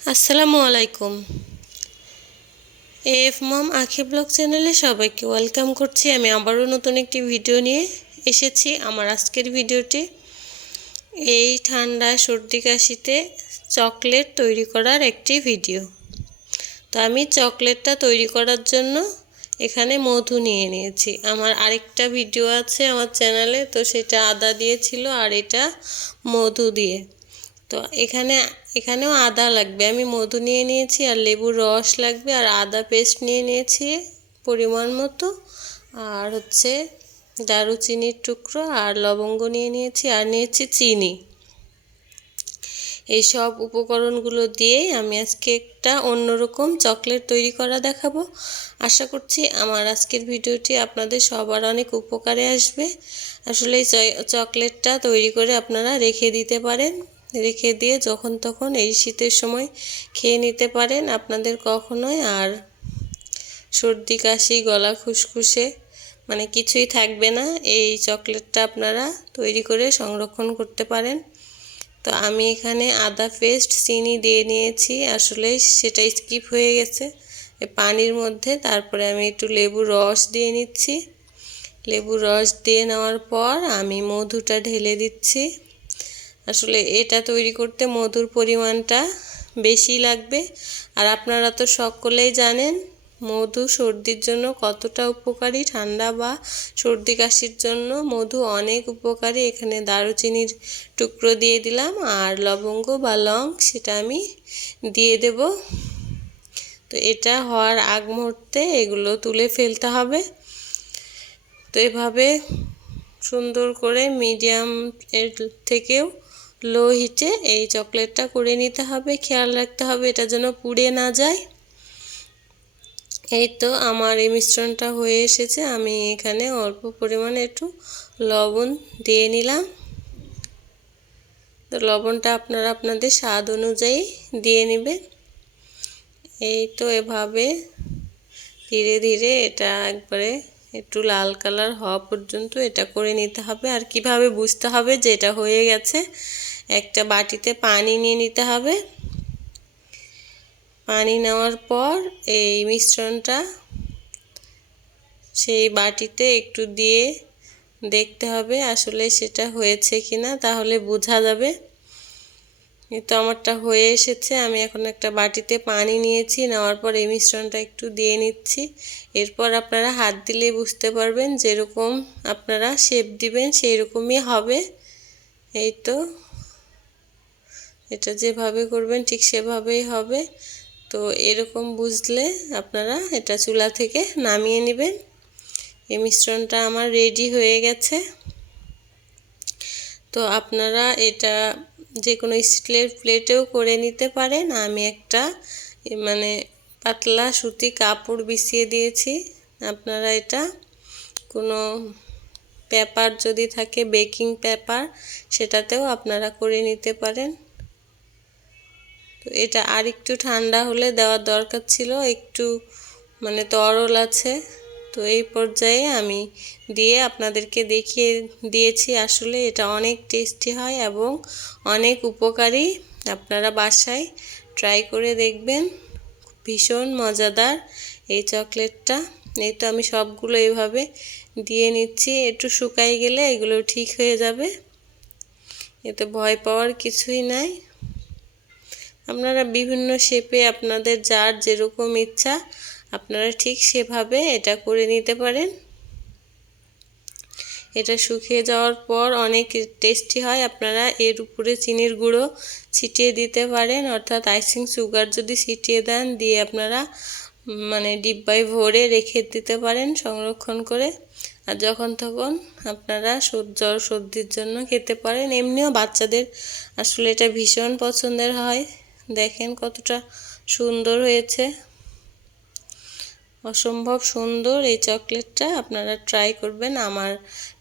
আসসালামু আলাইকুম। এএফ মম আঁখি ব্লগ চ্যানেলে সবাইকে ওয়েলকাম করছি। আমি আবারও নতুন একটি ভিডিও নিয়ে এসেছি। আমার আজকের ভিডিওটি এই ঠান্ডা সর্দি কাশিতে চকলেট তৈরি করার একটি ভিডিও। তো আমি চকলেটটা তৈরি করার জন্য এখানে মধু নিয়ে নিয়েছি। আমার আরেকটা ভিডিও আছে আমার চ্যানেলে, তো সেটা আদা দিয়েছিল আর এটা মধু দিয়ে। তো এখানেও আদা লাগবে, আমি মধু নিয়ে নিয়েছি আর লেবুর রস লাগবে আর আদা পেস্ট নিয়ে নিয়েছি পরিমাণ মতো, আর হচ্ছে দারুচিনির টুকরো আর লবঙ্গ নিয়ে নিয়েছি আর নিয়েছি চিনি। এই সব উপকরণগুলো দিয়েই আমি আজকে একটা অন্যরকম চকলেট তৈরি করা দেখাবো। আশা করছি আমার আজকের ভিডিওটি আপনাদের সবার অনেক উপকারে আসবে। আসলে এই চকলেটটা তৈরি করে আপনারা রেখে দিতে পারেন, রেখে দিয়ে যখন তখন এই শীতের সময় খেয়ে নিতে পারেন। আপনাদের কখনোই আর সর্দি কাশি গলা খুসখুসে কিছুই থাকবে না। এই চকলেটটা আপনারা তৈরি করে সংরক্ষণ করতে পারেন। তো আমি এখানে আদা পেস্ট চিনি দিয়ে নিয়েছি, আসলে সেটা স্কিপ হয়ে গেছে পানির মধ্যে। তারপরে আমি একটু লেবুর রস দিয়ে নিচ্ছি। লেবুর রস দিয়ে নেওয়ার পর আমি মধুটা ঢেলে দিচ্ছি। আসলে এটা তৈরি করতে মধুর পরিমাণটা বেশি লাগবে। আর আপনারা তো সকলেই জানেন মধু সর্দির জন্য কতটা উপকারী। ঠান্ডা বা সর্দি কাশির জন্য মধু অনেক উপকারী। এখানে দারুচিনির টুকরো দিয়ে দিলাম আর লবঙ্গ বা লং সেটা আমি দিয়ে দেব। তো এটা হওয়ার আগ মুহূর্তে এগুলো তুলে ফেলতে হবে। তো এভাবে সুন্দর করে মিডিয়াম এর থেকেও লো হিটে এই চকলেটটা করে নিতে হবে। খেয়াল রাখতে হবে এটা যেন পুড়ে না যায়। এই তো আমার এই মিশ্রণটা হয়ে এসেছে। আমি এখানে অল্প পরিমাণে একটু লবণ দিয়ে নিলাম। তো লবণটা আপনারা আপনাদের স্বাদ অনুযায়ী দিয়ে নেবেন। এই তো এভাবে ধীরে ধীরে এটা একবারে একটু লাল কালার হওয়া পর্যন্ত এটা করে নিতে হবে। আর কিভাবে বুঝতে হবে যে এটা হয়ে গেছে, একটা বাটিতে পানি নিয়ে নিতে হবে। পানি নেওয়ার পর এই মিশ্রণটা সেই বাটিতে একটু দিয়ে দেখতে হবে আসলে সেটা হয়েছে কিনা, তাহলে বোঝা যাবে। এই তো আমারটা হয়ে এসেছে। আমি এখন একটা বাটিতে পানি নিয়েছি, নেওয়ার পর এই মিশ্রণটা একটু দিয়ে নিচ্ছি। এরপর আপনারা হাত দিলে বুঝতে পারবেন যেরকম আপনারা শেপ দিবেন সেই রকমই হবে। এই তো এটা যেভাবে করবেন ঠিক সেভাবেই হবে। তো এরকম বুঝলে আপনারা এটা চুলা থেকে নামিয়ে নেবেন। এই মিশ্রণটা আমার রেডি হয়ে গেছে। তো আপনারা এটা যে কোনো স্টিলের প্লেটেও করে নিতে পারেন। আমি একটা পাতলা সুতি কাপড় বিছিয়ে দিয়েছি। আপনারা এটা কোনো পেপার যদি থাকে, বেকিং পেপার, সেটাতেও আপনারা করে নিতে পারেন। তো এটা আর একটু ঠান্ডা হলে দেওয়ার দরকার ছিল, একটু তরল আছে। তো এই পর্যায়ে আমি দিয়ে আপনাদেরকে দেখিয়ে দিয়েছি। আসলে এটা অনেক টেস্টি হয় এবং অনেক উপকারী। আপনারা বাসায় ট্রাই করে দেখবেন, ভীষণ মজাদার এই চকলেটটা। এই তো আমি সবগুলো এইভাবে দিয়ে নিচ্ছি। একটু শুকাই গেলে এগুলো ঠিক হয়ে যাবে। এতে ভয় পাওয়ার কিছুই নাই। আপনারা বিভিন্ন শেপে আপনাদের যার যেরকম ইচ্ছা আপনারা ঠিক সেভাবে এটা করে নিতে পারেন। এটা শুকিয়ে যাওয়ার পর অনেক টেস্টি হয়। আপনারা এর উপরে চিনির গুঁড়ো ছিটিয়ে দিতে পারেন, অর্থাৎ আইসিং সুগার যদি ছিটিয়ে দেন, দিয়ে আপনারা ডিব্বায় ভরে রেখে দিতে পারেন সংরক্ষণ করে। আর যখন তখন আপনারা জ্বর সর্দির জন্য খেতে পারেন। এমনিও বাচ্চাদের আসলে এটা ভীষণ পছন্দের হয়। দেখেন কতটা সুন্দর হয়েছে, অসম্ভব সুন্দর এই চকলেটটা। আপনারা ট্রাই করবেন। আমার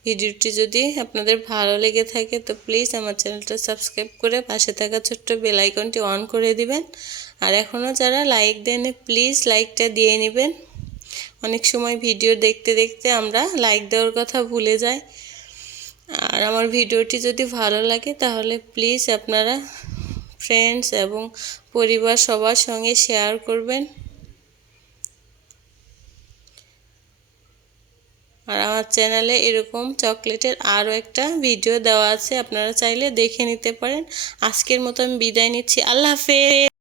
ভিডিওটি যদি আপনাদের ভালো লেগে থাকে তো প্লিজ আমার চ্যানেলটা সাবস্ক্রাইব করে পাশে থাকা ছোট্ট বেল আইকনটি অন করে দিবেন। আর এখনও যারা লাইক দেন প্লিজ লাইকটা দিয়ে নেবেন। অনেক সময় ভিডিও দেখতে দেখতে আমরা লাইক দেওয়ার কথা ভুলে যাই। আর আমার ভিডিওটি যদি ভালো লাগে তাহলে প্লিজ আপনারা ফ্রেন্ডস এবং পরিবার সবার সঙ্গে শেয়ার করবেন। আর আমার চ্যানেলে এরকম চকলেটের আরও একটা ভিডিও দেওয়া আছে, আপনারা চাইলে দেখে নিতে পারেন। আজকের মতো আমি বিদায় নিচ্ছি, আল্লাহ হাফেজ।